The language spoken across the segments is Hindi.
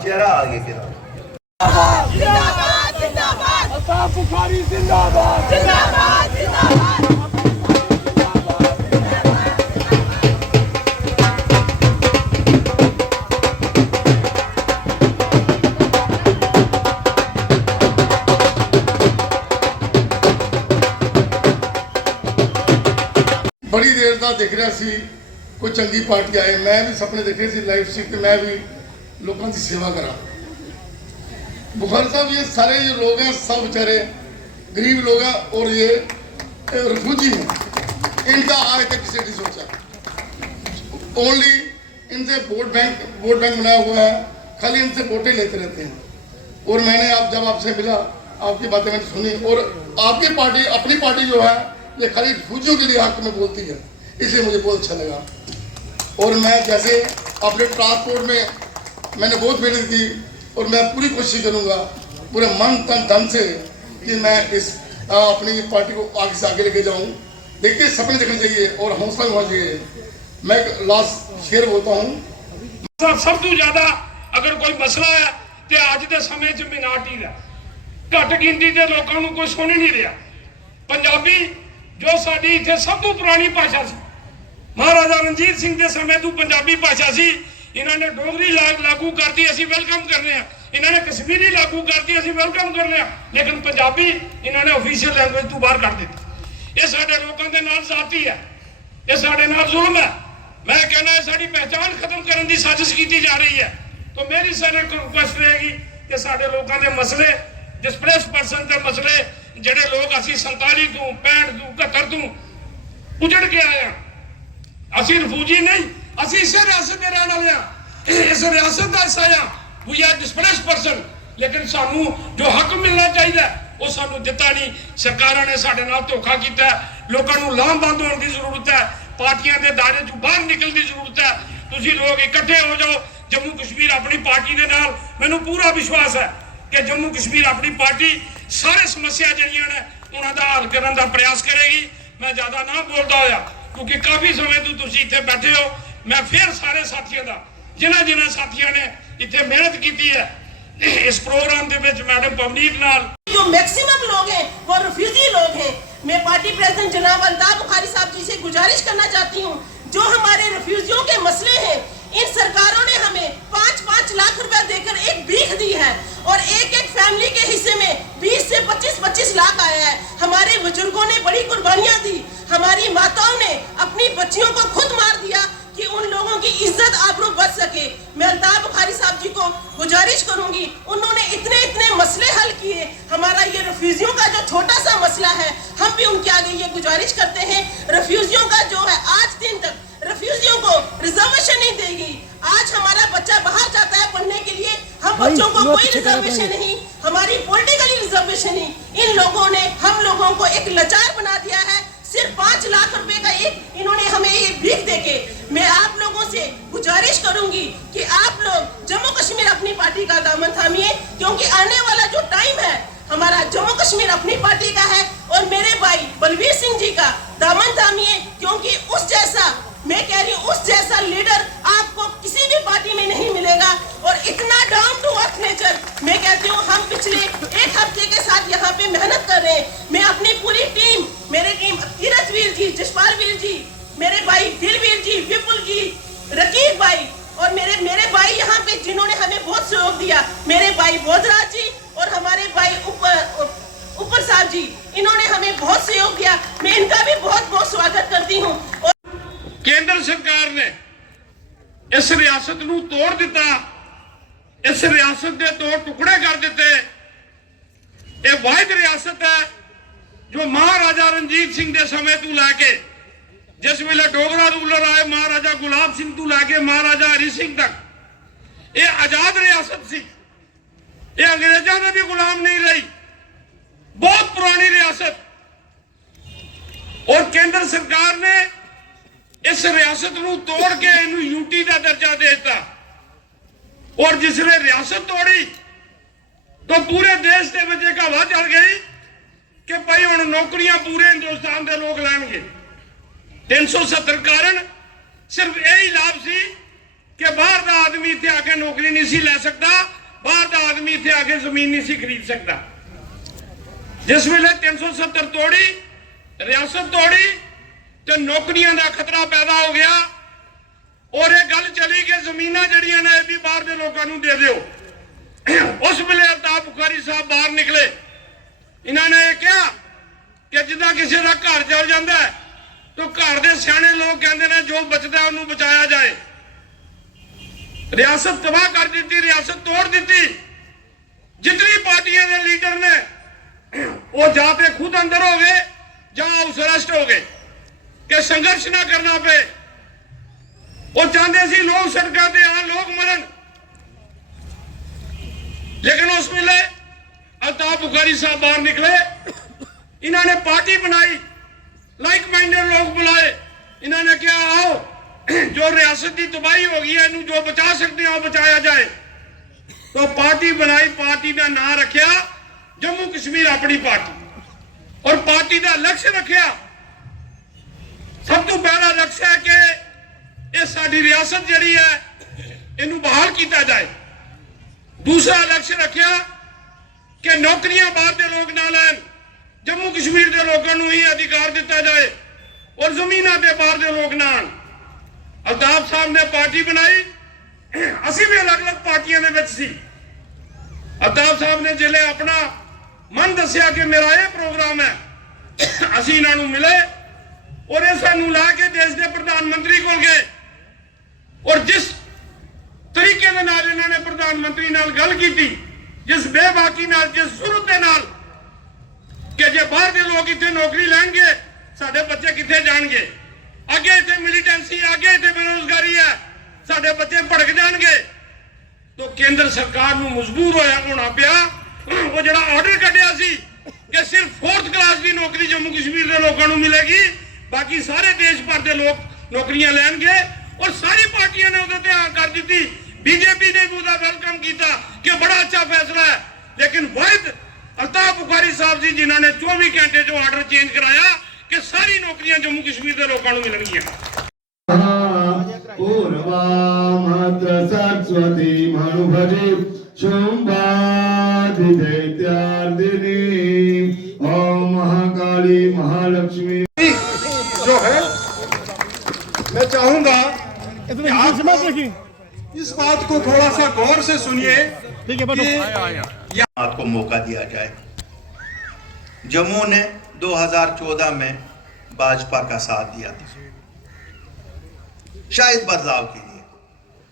चेहरा आगे गिरा। जिंदाबाद जिंदाबाद अल्ताफ बुखारी जिंदाबाद जिंदाबाद जिंदाबाद। बड़ी देर का देख रहा सी कोई चंगी पार्टी आए, मैं भी सपने देखे सी लाइव स्ट्रीम मैं भी लोगों की सेवा करा। बुखारी साहब ये सारे जो लोग हैं सब बेचारे गरीब लोग हैं और ये रिफ्यूजी हैं, इनका आज तक किसी ने सोचा। ओनली इनसे वोट बैंक बनाया हुआ है, खाली इनसे वोटें लेते रहते हैं। और मैंने जब आपसे मिला आपकी बातें मैंने सुनी और आपकी पार्टी अपनी पार्टी जो है ये खाली रिफ्यूजियों के लिए हक में बोलती है, इसलिए मुझे बहुत अच्छा लगा। और मैं जैसे अपने ट्रांसपोर्ट में मैंने बहुत मेहनत की और मैं पूरी कोशिश करूंगा पूरे मन तन धन से कि मैं इस अपनी पार्टी को आगे से आगे लेके जाऊं। देखिए सपने देखने चाहिए और हौसला होना चाहिए। मैं लास्ट शेयर बोलता हूँ, सब तो ज्यादा अगर कोई मसला है तो आज के समय च मिनार्टी का घट गिनती के लोगों को कोई सुन नहीं रहा। पंजाबी जो साडी इत्थे सब तो पुरानी भाषा सी, महाराजा रणजीत सिंह के समय तो पंजाबी भाषा सी। इन्होंने डोगरी लागू करती, असी वेलकम कर रहे हैं। इन्होंने कश्मीरी लागू करती, असी वेलकम कर रहे हैं। लेकिन पंजाबी इन्होंने ऑफिशियल लैंग्वेज तो बाहर कर दी। ये साडे लोगों के नाल जाती है, ये साडे नाल जुल्म है। मैं कहना है साडी पहचान खत्म करने की साजिश की जा रही है। तो मेरी सारे रिक्वेस्ट रहेगी कि साडे लोगों के मसले डिस्प्लेस पर्सन के मसले जेडे लोग असी 47 तू 65 तू 71 तू उजड़ के आए हैं, असी रिफ्यूजी नहीं, असी इस रियासत के रहने वाले हैं, इस रियासत का हिस्सा हैं। वी आर डिस्प्लेस पर्सन, लेकिन सानू जो हक मिलना चाहिए वो सानू दिता नहीं। सरकारों ने साडे नाल धोखा किया है। लोगों को लामबंद होने की जरूरत है, पार्टियां के दायरे चों बाहर निकलने की जरूरत है। तुसी लोग इकट्ठे हो जाओ। जम्मू कश्मीर अपनी पार्टी के नाल मैनू पूरा विश्वास है कि जम्मू कश्मीर अपनी पार्टी सारे समस्या जड़ियां ने उन्होंने हल करने का प्रयास करेगी। मैं ज्यादा ना बोलता होया क्योंकि काफी समय तो तुसी इत्थे बैठे हो। मैं फिर सारे साथियों का जिन्हां साथियों ने इत्थे मेहनत की है इस प्रोग्राम के विच मैडम पवनीत नाल जो मैक्सिमम लोग हैं वो रिफ्यूजी लोग हैं। मैं पार्टी प्रेसिडेंट जनाब अल्ताफ बुखारी साहब जी से गुजारिश करना चाहती हूँ, जो हमारे रिफ्यूजियों के मसले हैं, इन सरकारों ने हमें 5-5 लाख रुपए देकर एक भीख दी है और एक फैमिली के हिस्से में 20 से 25 लाख आया है। हमारे बुजुर्गों ने बड़ी कुर्बानियां दी, हमारी माताओं ने अपनी बच्चियों को खुद मार दिया कि उन लोगों की इज्जत आबरू बच सके। मैं अल्ताफ बुखारी साहब जी को गुजारिश करूंगी, उन्होंने इतने मसले हल किए। हमारा ये रिफ्यूजियों का जो छोटा सा मसला है, हम भी उनके आगे ये गुजारिश करते हैं, रिफ्यूजियों का जो है आज दिन तक रिफ्यूजियों को रिजर्वेशन नहीं देगी। आज हमारा बच्चा बाहर जाता है पढ़ने के लिए, हम बच्चों को कोई रिजर्वेशन नहीं, हमारी पॉलिटिकली रिजर्वेशन नहीं। इन लोगों ने हम लोगों को एक लाचार बना दिया है। सिर्फ 5 लाख रुपए का एक इन्होंने हमें ये भीख देके। मैं आप लोगों से गुजारिश करूंगी कि आप लोग जम्मू कश्मीर अपनी पार्टी का दामन थामिए, क्योंकि आने वाला जो टाइम है हमारा जम्मू कश्मीर अपनी पार्टी का है। और मेरे भाई बलवीर सिंह जी का दामन थामिए, क्योंकि उस जैसा, मैं कह रही हूँ उस जैसा लीडर आपको किसी भी पार्टी में नहीं मिलेगा। और इतना डाउन टू अर्थ नेचर, मैं कहती हूँ हम पिछले 1 हफ्ते के साथ यहाँ पे मेहनत कर रहे हैं। मैं अपनी पूरी टीम, मेरे टीम किरत वीर जी, जसपाल वीर जी, मेरे भाई दिलवीर जी, विपुल जी, रकीब भाई और मेरे भाई यहाँ पे जिन्होंने हमें बहुत सहयोग दिया, मेरे भाई बोधराज जी और हमारे भाई ऊपर साहब जी, इन्होंने हमें बहुत सहयोग दिया। मैं इनका भी बहुत स्वागत करती हूँ। केंद्र सरकार ने इस रियासत नू तोड़ दिता, इस रियासत के 2 टुकड़े कर दिते। ये वाहिद रियासत है जो महाराजा रणजीत सिंह के समय तू लैके जिस वेले डोगरा रूलर आए महाराजा गुलाब सिंह तू लैके महाराजा हरि सिंह तक, ये आजाद रियासत सी। ये अंग्रेजों ने भी गुलाम नहीं रही, बहुत पुरानी रियासत। और केंद्र सरकार ने इस रियासत को तोड़ के इन्हें यूटी का दर्जा देता। और जिसने रियासत तोड़ी तो पूरे देश के विच एक हवा चल गई कि भाई हुण नौकरियां पूरे हिंदुस्तान के लोग लैणगे। 370 कारण सिर्फ यही लाभ सी कि बाहर का आदमी इतने आके नौकरी नहीं सी ले सकता, बाहर का आदमी इतने आके जमीन नहीं सी खरीद सकता। जिस वेले 370 तोड़ी, रियासत तोड़ी तो नौकरियां का खतरा पैदा हो गया और एक गल चली कि जमीना जड़ियां ने भी बाहर के लोगों को दे दो। उस वेले अल्ताफ बुखारी साहब बाहर निकले, इन्होंने कहा कि जिदा किसी का घर चल जाता है तो घर के सियाने लोग कहते हैं जो बचता है उन्होंने बचाया जाए। रियासत तबाह कर दी, रियासत तोड़ दी। जितनी पार्टियां के लीडर ने वो जाते खुद अंदर हो गए या हाउस अरेस्ट हो गए कि संघर्ष ना करना पे। वो चाहते सी लोग सड़कों पे आन, लोग मरन, लेकिन उस वेले अल्ताफ बुखारी साहब बाहर निकले, इन्होंने पार्टी बनाई, लाइक माइंडेड लोग बुलाए, इन्होंने क्या आओ जो रियासत की तबाही हो गई है इन्हें जो बचा सकते हैं वो बचाया जाए। तो पार्टी बनाई, पार्टी का नाम रखा जम्मू कश्मीर अपनी पार्टी और पार्टी का लक्ष्य रखा। सब तो पहला लक्ष्य है कि ये साडी रियासत जी है इनू बहाल किया जाए। दूसरा लक्ष्य रखा कि नौकरियां बाहर के लोग ना लैन, जम्मू कश्मीर के लोगों को ही अधिकार दिता जाए और जमीना के बाहर के लोग ना आन। अल्ताफ साहब ने पार्टी बनाई, असी भी अलग अलग पार्टियां दे विच सी। अल्ताफ साहब ने जिले अपना मन दसिया कि मेरा यह प्रोग्राम है, असी इन्हों मिले और ये सानू ला के देश के प्रधानमंत्री को गए और जिस तरीके दे नाल इन्होंने प्रधानमंत्री नाल गल की, जिस बेबाकी नाल, जिस जरूरत के नाल कि जे बाहर के लोग इतने नौकरी लेंगे साडे बच्चे कितने जाएंगे, आगे इतने मिलिटेंसी, आगे इतने बेरोजगारी है, साडे बच्चे भड़क जाएंगे। तो केंद्र सरकार को मजबूर होना पिया वो जड़ा ऑर्डर कटिया सी कि सिर्फ 4th क्लास की नौकरी जम्मू कश्मीर के लोगों को मिलेगी, बाकी सारे देश भर के लोग नौकरियां लेंगे। और सारी पार्टियां ने उहदे हाँ कर दी। बीजेपी ने भी उसका वेलकम किया कि बड़ा अच्छा फैसला है, लेकिन वाहिद अल्ताफ बुखारी साहब जी जिन्होंने 24 घंटे जो ऑर्डर चेंज कराया कि सारी नौकरियां जम्मू कश्मीर के लोगों को मिलनगियां। पूर्वा मात्र सरस्वती मनुभजे शुंभादि दैत्यार्दिनी ओम महाकाली महालक्ष्मी। जो है मैं चाहूंगा कि आप इस बात को थोड़ा सा गौर से सुनिए कि बात को मौका दिया जाए। जम्मू ने 2014 में भाजपा का साथ दिया था, शायद बदलाव के लिए।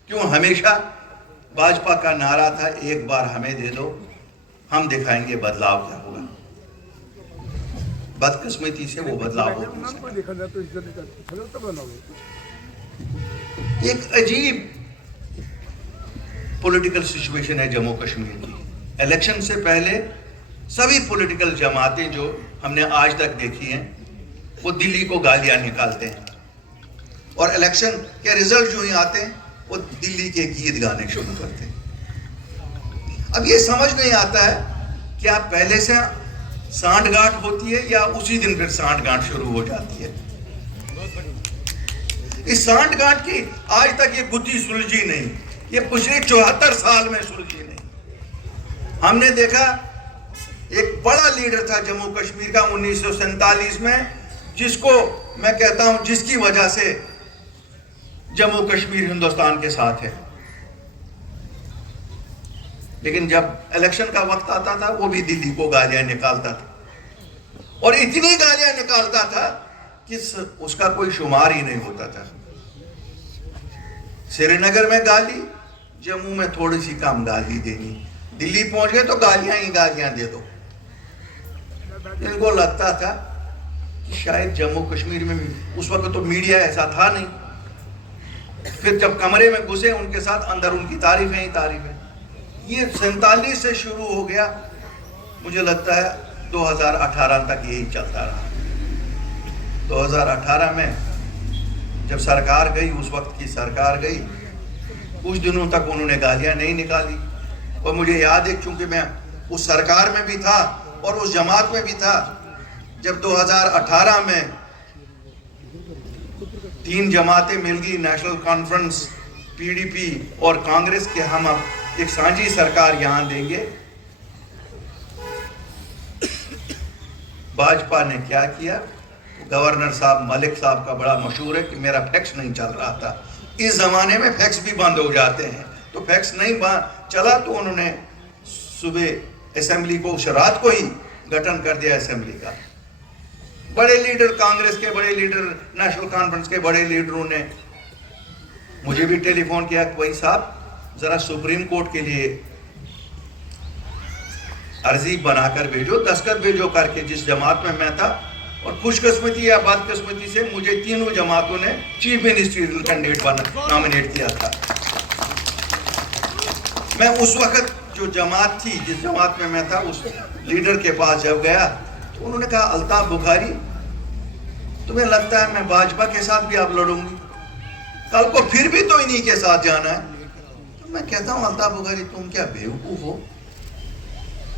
क्यों हमेशा भाजपा का नारा था एक बार हमें दे दो, हम दिखाएंगे बदलाव क्या होगा। बदकिस्मती से वो बदलाव हो नहीं सका। एक अजीब पॉलिटिकल सिचुएशन है जम्मू कश्मीर की। इलेक्शन से पहले सभी पॉलिटिकल जमातें जो हमने आज तक देखी हैं वो दिल्ली को गालियां निकालते हैं और इलेक्शन के रिजल्ट जो ही आते हैं वो दिल्ली के गीत गाने शुरू करते हैं। अब ये समझ नहीं आता है कि आप पहले से सांठगांठ होती है या उसी दिन फिर सांठगांठ शुरू हो जाती है। इस सांठगांठ की आज तक ये गुत्थी सुलझी नहीं, ये पिछले 74 साल में सुलझी नहीं। हमने देखा एक बड़ा लीडर था जम्मू कश्मीर का 1947 में, जिसको मैं कहता हूं जिसकी वजह से जम्मू कश्मीर हिंदुस्तान के साथ है। लेकिन जब इलेक्शन का वक्त आता था वो भी दिल्ली को गालियां निकालता था और इतनी गालियां निकालता था कि उसका कोई शुमार ही नहीं होता था। श्रीनगर में गाली, जम्मू में थोड़ी सी कम गाली देनी, दिल्ली पहुंच गए तो गालियां ही गालियां दे दो। इनको लगता था कि शायद जम्मू कश्मीर में, उस वक्त तो मीडिया ऐसा था नहीं, फिर जब कमरे में घुसे उनके साथ अंदर उनकी तारीफें ही तारीफें। ये 47 से शुरू हो गया, मुझे लगता है 2018 तक यही चलता रहा। 2018 में जब सरकार गई, उस वक्त की सरकार गई, कुछ दिनों तक उन्होंने गालियां नहीं निकाली। और मुझे याद है, क्योंकि मैं उस सरकार में भी था और उस जमात में भी था, जब 2018 में 3 जमातें मिल गई नेशनल कॉन्फ्रेंस पीडीपी और कांग्रेस के हम अब एक साझी सरकार यहां देंगे। भाजपा ने क्या किया? गवर्नर साहब मलिक साहब का बड़ा मशहूर है कि मेरा फैक्स नहीं चल रहा था। इस जमाने में फैक्स भी बंद हो जाते हैं, तो फैक्स नहीं चला तो उन्होंने सुबह असेंबली को उस रात को ही गठन कर दिया असेंबली का। बड़े लीडर, कांग्रेस के बड़े लीडर, नेशनल कॉन्फ्रेंस के बड़े लीडरों ने मुझे भी टेलीफोन किया कि भाई साहब जरा सुप्रीम कोर्ट के लिए अर्जी बनाकर भेजो, दस्तखत भेजो करके, जिस जमात में मैं था। और खुशकिस्मती या बदकिस्मती से मुझे तीनों जमातों ने चीफ मिनिस्ट्रियल कैंडिडेट नॉमिनेट किया था। मैं उस वक्त जो जमात थी, जिस जमात में मैं था, उस लीडर के पास जब गया तो उन्होंने कहा अल्ताफ बुखारी तुम्हें लगता है मैं भाजपा के साथ भी अब लड़ूंगी, कल को फिर भी तो इन्हीं के साथ जाना है। तो मैं कहता हूं अल्ताफ बुखारी तुम क्या बेवकूफ हो?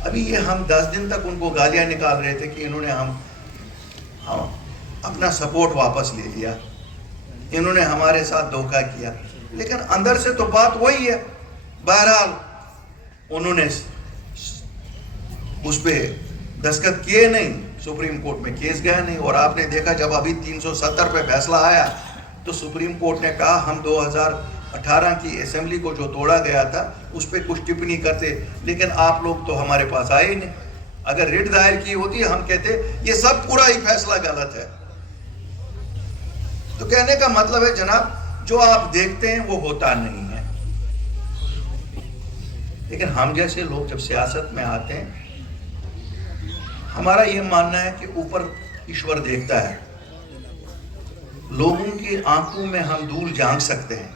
अभी ये हम 10 दिन तक उनको गालियां निकाल रहे थे कि इन्होंने हम अपना सपोर्ट वापस ले लिया, इन्होंने हमारे साथ धोखा किया, लेकिन अंदर से तो बात वही है। बहरहाल उन्होंने उस पे दस्तखत किए नहीं, सुप्रीम कोर्ट में केस गया नहीं। और आपने देखा जब अभी 370 पे फैसला आया तो सुप्रीम कोर्ट ने कहा हम 2018 की असेंबली को जो तोड़ा गया था उस पर कुछ टिप्पणी करते, लेकिन आप लोग तो हमारे पास आए ही नहीं। अगर रिट दायर की होती हम कहते ये सब पूरा ही फैसला गलत है। तो कहने का मतलब है जनाब जो आप देखते हैं वो होता नहीं है। लेकिन हम जैसे लोग जब सियासत में आते हैं, हमारा ये मानना है कि ऊपर ईश्वर देखता है। लोगों की आंखों में हम दूर झांक सकते हैं,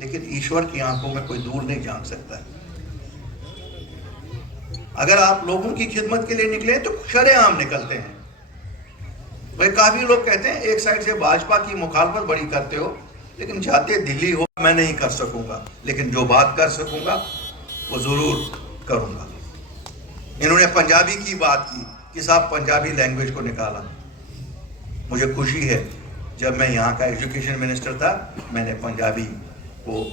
लेकिन ईश्वर की आंखों में कोई दूर नहीं झांक सकता। अगर आप लोगों की खिदमत के लिए निकले तो शरेआम निकलते हैं। भाई काफी लोग कहते हैं एक साइड से भाजपा की मुखालफत बड़ी करते हो, लेकिन जाते दिल्ली हो मैं नहीं कर सकूंगा, लेकिन जो बात कर सकूंगा वो जरूर करूंगा। इन्होंने पंजाबी की बात की कि साहब पंजाबी लैंग्वेज को निकाला। मुझे खुशी है जब मैं यहाँ का एजुकेशन मिनिस्टर था मैंने पंजाबी को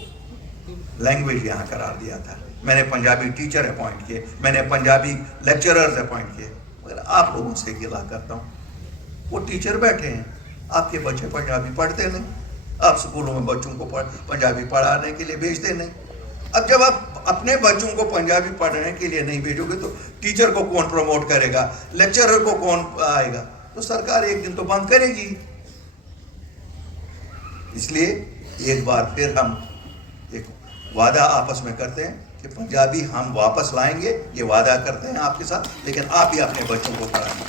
लैंग्वेज यहाँ करार दिया था। मैंने पंजाबी टीचर अपॉइंट किए, मैंने पंजाबी लेक्चरर्स अपॉइंट किए। मगर आप लोगों से गिला करता हूँ, वो टीचर बैठे हैं, आपके बच्चे पंजाबी पढ़ते नहीं, आप स्कूलों में बच्चों को पंजाबी पढ़ाने के लिए भेजते नहीं। अब जब आप अपने बच्चों को पंजाबी पढ़ने के लिए नहीं भेजोगे तो टीचर को कौन प्रमोट करेगा, लेक्चरर को कौन आएगा? तो सरकार एक दिन तो बंद करेगी। इसलिए एक बार फिर हम एक वादा आपस में करते हैं कि पंजाबी हम वापस लाएंगे, ये वादा करते हैं आपके साथ, लेकिन आप ही अपने बच्चों को पढ़ाएंगे।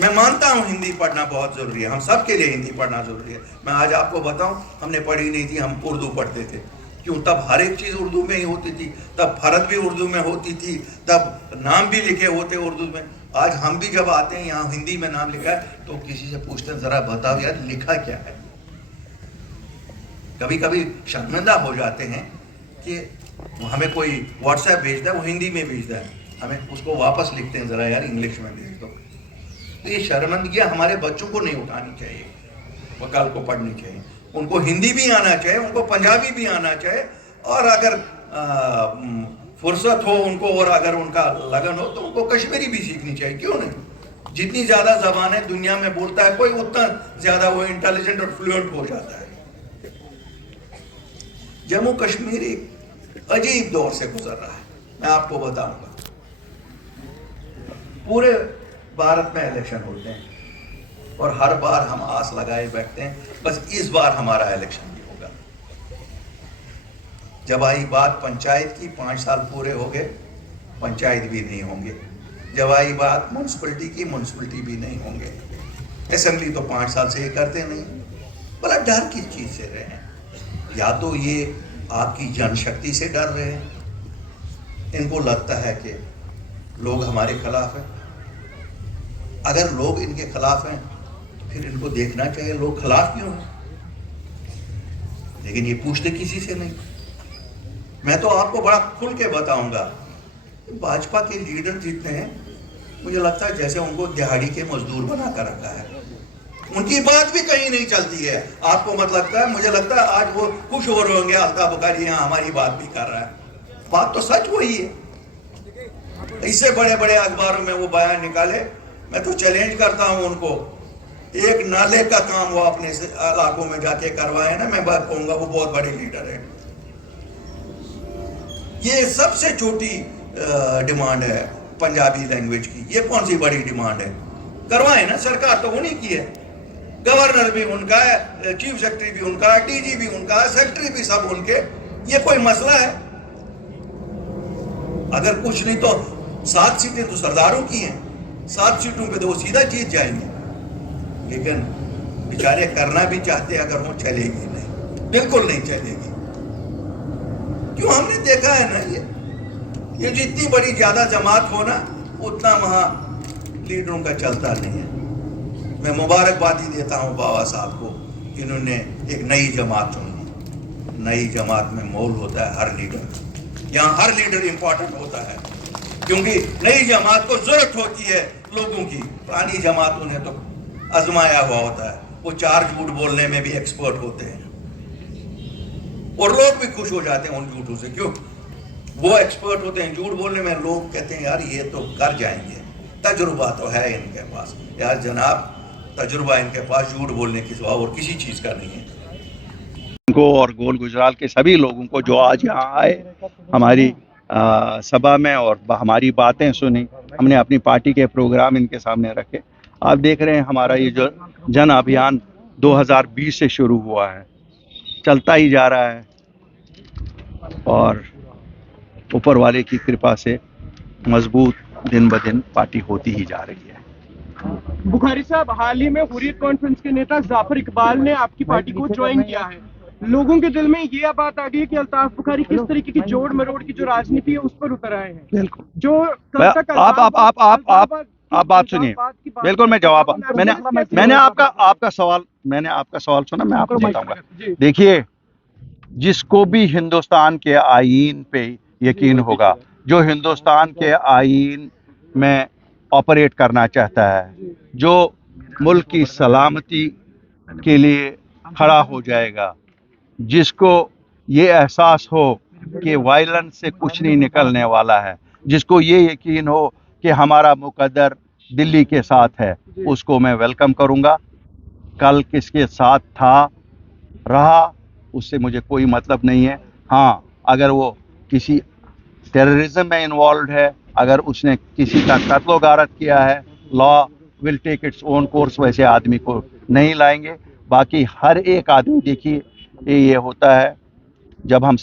मैं मानता हूं हिंदी पढ़ना बहुत जरूरी है, हम सब के लिए हिंदी पढ़ना जरूरी है। मैं आज आपको बताऊं, हमने पढ़ी नहीं थी, हम उर्दू पढ़ते थे। क्यों? तब हर एक चीज उर्दू में ही होती थी, तब फर्ज भी उर्दू में होती थी, तब नाम भी लिखे होते उर्दू में। आज हम भी जब आते हैं यहाँ हिंदी में नाम लिखा है तो किसी से पूछते हैं जरा बताओ यार लिखा क्या है। कभी कभी शर्मिंदा हो जाते हैं कि हमें कोई व्हाट्सएप भेजता है वो हिंदी में भेजता है, हमें उसको वापस लिखते हैं जरा यार इंग्लिश में भेज दो। तो ये शर्मिंदगियां हमारे बच्चों को नहीं उठानी चाहिए, वकाल को पढ़नी चाहिए। उनको हिंदी भी आना चाहिए, उनको पंजाबी भी आना चाहिए, और अगर फुर्सत हो उनको और अगर उनका लगन हो तो उनको कश्मीरी भी सीखनी चाहिए। क्यों नहीं? जितनी ज्यादा जबानें दुनिया में बोलता है कोई, उतना ज्यादा वो इंटेलिजेंट और फ्लुएंट हो जाता है। जम्मू कश्मीर एक अजीब दौर से गुजर रहा है, मैं आपको बताऊंगा। पूरे भारत में इलेक्शन होते हैं और हर बार हम आस लगाए बैठते हैं बस इस बार हमारा इलेक्शन भी होगा। जब आई बात पंचायत की, 5 साल पूरे हो गए, पंचायत भी नहीं होंगे। जब आई बात म्यूनसिपलिटी की, म्यूनसिपलिटी भी नहीं होंगे। असेंबली तो 5 साल से ये करते नहीं। बड़ा डर किस चीज से रहे हैं? या तो ये आपकी जनशक्ति से डर रहे हैं, इनको लगता है कि लोग हमारे खिलाफ हैं। अगर लोग इनके खिलाफ हैं तो फिर इनको देखना चाहिए लोग खिलाफ क्यों हैं, लेकिन ये पूछते किसी से नहीं। मैं तो आपको बड़ा खुल के बताऊंगा, भाजपा के लीडर जितने हैं मुझे लगता है जैसे उनको दिहाड़ी के मजदूर बना कर रखा है। उनकी बात भी कहीं नहीं चलती है। आपको मत लगता है, मुझे लगता है आज वो खुश हो रहे होंगे, अल्ताफ बुखारी यहाँ हमारी बात भी कर रहा है। बात तो सच वही है। इससे बड़े बड़े अखबारों में वो बयान निकाले, मैं तो चैलेंज करता हूं उनको, एक नाले का काम वो अपने इलाकों में जाके करवाए ना, मैं बात कहूंगा वो बहुत बड़े लीडर है। ये सबसे छोटी डिमांड है पंजाबी लैंग्वेज की, ये कौन सी बड़ी डिमांड है? करवाए ना, सरकार तो उन्हीं की है, गवर्नर भी उनका है, चीफ सेक्रेटरी भी उनका है, डीजी भी उनका है, सेक्रेटरी भी सब उनके। ये कोई मसला है? अगर कुछ नहीं तो 7 सीटें तो सरदारों की हैं, 7 सीटों पे तो वो सीधा जीत जाएंगे। लेकिन बेचारे करना भी चाहते अगर वो चलेगी नहीं, बिल्कुल नहीं चलेगी। क्यों? हमने देखा है ना, ये जितनी बड़ी ज्यादा जमात हो ना, उतना वहां लीडरों का चलता नहीं है। मैं मुबारकबादी देता हूं बाबा साहब को, इन्होंने एक नई जमात चुनी। नई जमात में मोल होता है हर लीडर, यहाँ हर लीडर इंपॉर्टेंट होता है, क्योंकि नई जमात को जरूरत होती है लोगों की। पुरानी जमात उन्हें तो आजमाया हुआ होता है, वो 4 झूठ बोलने में भी एक्सपर्ट होते हैं और लोग भी खुश हो जाते हैं उन झूठों से। क्यों? वो एक्सपर्ट होते हैं झूठ बोलने में, लोग कहते हैं यार ये तो कर जाएंगे, तजुर्बा तो है इनके पास। यार जनाब, तजुर्बा इनके पास झूठ बोलने की सिवा और किसी चीज का नहीं है। को और गोल गुजराल के सभी लोगों को जो आज यहाँ आए, हमारी सभा में और हमारी बातें सुनी, हमने अपनी पार्टी के प्रोग्राम इनके सामने रखे। आप देख रहे हैं हमारा ये जो जन अभियान 2020 से शुरू हुआ है, चलता ही जा रहा है और ऊपर वाले की कृपा से मजबूत दिन ब दिन पार्टी होती ही जा रही है। बुखारी साहब, हाल ही में हुर्रियत कॉन्फ्रेंस के नेता जाफर इकबाल ने आपकी पार्टी को ज्वाइन किया है। लोगों के दिल में ये बात आ गई है कि अल्ताफ बुखारी किस तरीके की जोड़ मरोड़ की जो राजनीति है उस पर उतर आए हैं। बिल्कुल। जो आप बात सुनिए, बिल्कुल मैं जवाब, मैंने आपका सवाल सुना, मैं आपको बताऊंगा। देखिए, जिसको भी हिंदुस्तान के आईन पे यकीन होगा, जो हिंदुस्तान के आईन में ऑपरेट करना चाहता है, जो मुल्क की सलामती के लिए खड़ा हो जाएगा, जिसको ये एहसास हो कि वायलेंस से कुछ नहीं निकलने वाला है, जिसको ये यकीन हो कि हमारा मुकद्दर दिल्ली के साथ है, उसको मैं वेलकम करूंगा। कल किसके साथ था रहा उससे मुझे कोई मतलब नहीं है। हाँ, अगर वो किसी टेररिज्म में इन्वॉल्व है, अगर उसने किसी का कत्लो गारत किया है, law will take its own course, वैसे आदमी को नहीं लाएंगे। बाकी हर एक आदमी, देखिए ये होता है, जब हम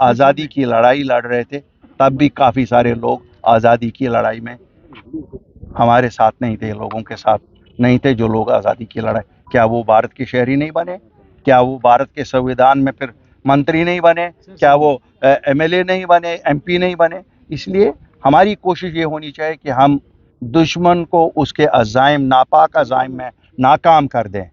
आज़ादी की लड़ाई लड़ रहे थे तब भी काफ़ी सारे लोग आज़ादी की लड़ाई में हमारे साथ नहीं थे, लोगों के साथ नहीं थे जो लोग आज़ादी की लड़ाई। क्या वो भारत के शहरी नहीं बने? क्या वो भारत के संविधान में फिर मंत्री नहीं बने? क्या वो एमएलए नहीं बने, एमपी नहीं बने? इसलिए हमारी कोशिश ये होनी चाहिए कि हम दुश्मन को उसके अज़ाइम, नापाक अज़ाइम में नाकाम कर दें,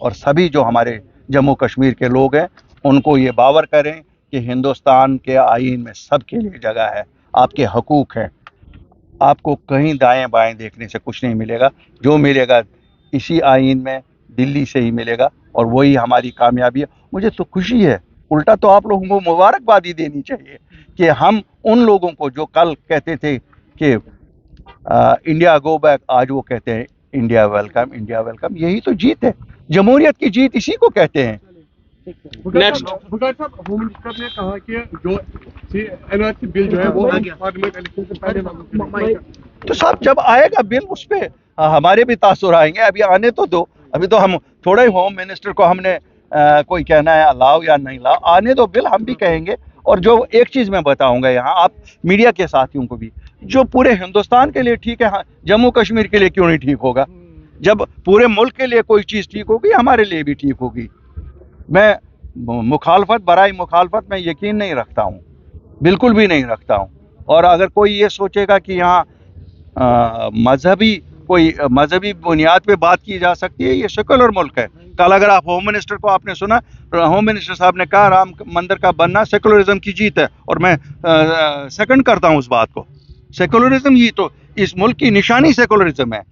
और सभी जो हमारे जम्मू कश्मीर के लोग हैं उनको ये बावर करें कि हिंदुस्तान के आईन में सबके लिए जगह है, आपके हकूक़ हैं, आपको कहीं दाएं बाएं देखने से कुछ नहीं मिलेगा। जो मिलेगा इसी आईन में, दिल्ली से ही मिलेगा, और वही हमारी कामयाबी है। मुझे तो खुशी है, उल्टा तो आप लोगों को मुबारकबादी देनी चाहिए कि हम उन लोगों को जो कल कहते थे कि इंडिया गो बैक, आज वो कहते हैं इंडिया वेलकम, इंडिया वेलकम। यही तो जीत है, जमहूरियत की जीत इसी को कहते हैं। नेक्स्ट, बुखारी साहब, होम मिनिस्टर ने कहा कि जो एनआरसी बिल जो है वो पार्लियामेंट इलेक्शन से पहले, तो साहब जब आएगा बिल उस पे हमारे भी तासुर आएंगे। अभी आने तो दो, अभी तो हम थोड़ा ही होम मिनिस्टर को हमने कोई कहना है लाओ या नहीं लाओ, आने दो बिल, हम भी कहेंगे। और जो एक चीज़ मैं बताऊंगा यहाँ आप मीडिया के साथियों को भी, जो पूरे हिंदुस्तान के लिए ठीक है, हाँ, जम्मू कश्मीर के लिए क्यों नहीं ठीक होगा? जब पूरे मुल्क के लिए कोई चीज़ ठीक होगी, हमारे लिए भी ठीक होगी। मैं मुखालफत बराई मुखालफत में यकीन नहीं रखता हूँ, बिल्कुल भी नहीं रखता हूँ। और अगर कोई ये सोचेगा कि यहाँ मजहबी बुनियाद पे बात की जा सकती है, ये सेकुलर मुल्क है। कल अगर आप होम मिनिस्टर को आपने सुना, होम मिनिस्टर साहब ने कहा राम मंदिर का बनना सेकुलरिज्म की जीत है, और मैं सेकंड करता हूँ उस बात को। सेकुलरिज्म ही तो इस मुल्क की निशानी सेकुलरिज्म है।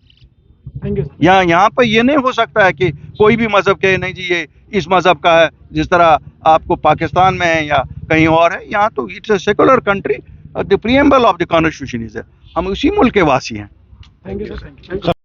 Thank you. यहाँ पर ये नहीं हो सकता है कि कोई भी मजहब कहे नहीं जी ये इस मजहब का है, जिस तरह आपको पाकिस्तान में है या कहीं और है। यहाँ तो it's a secular country, the preamble of the constitution is है, हम उसी मुल्क के वासी हैं। Thank you sir, thank you.